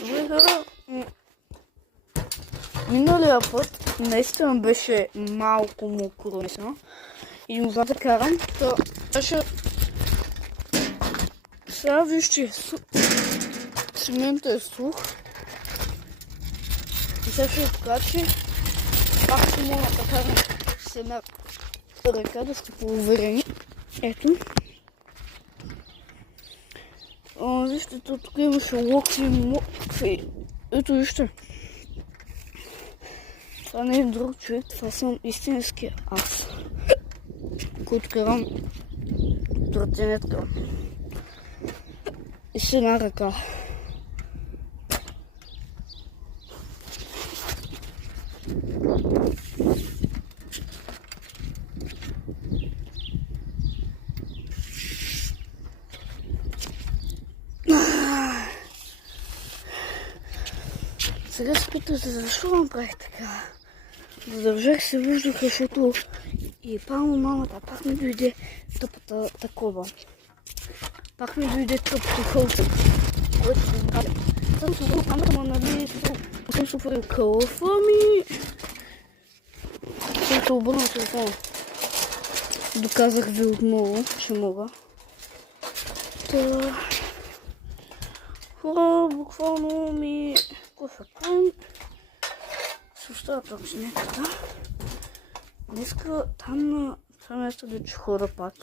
Добре, хора. Миналия път наистина беше малко мокро и не знам да карам. Сега вижте, цимента е сух. И сега ще покачи. Пак ще мога да карам с една ръка, да сте по-уверени. Ето. Вижте, тук имаше локви, мокви. Ето вижте. Това не е друг човек, това съм истински аз, който карам тротинетка. И с една ръка. Сега се питате защо направих така. Задържах се въздуха, защото и пално мамата пак ми дойде тъпата такова. Пак ми дойде тъпото хълто, което се направя. Съм супер, мамата нали, съм супер кълъфа ми. Съм се обърнал телефона. Доказах ви отново, че мога. Хора, буквално ми кофе правим. Също точно не така. Днеска там на това место да чу хора пак.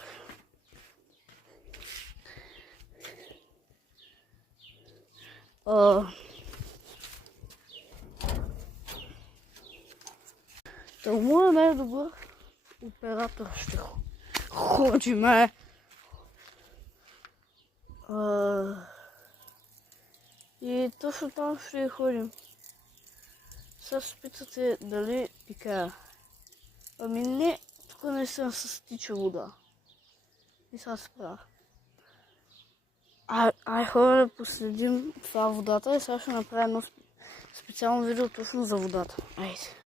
Тълму е най-добър оператор ще ходиме. И точно там ще ходим. Сега се питате дали пикая. Ами не, тук не съм с тича вода. И сега се правя. Ай хора да последим това водата и сега ще направим едно специално видео точно за водата. Айде.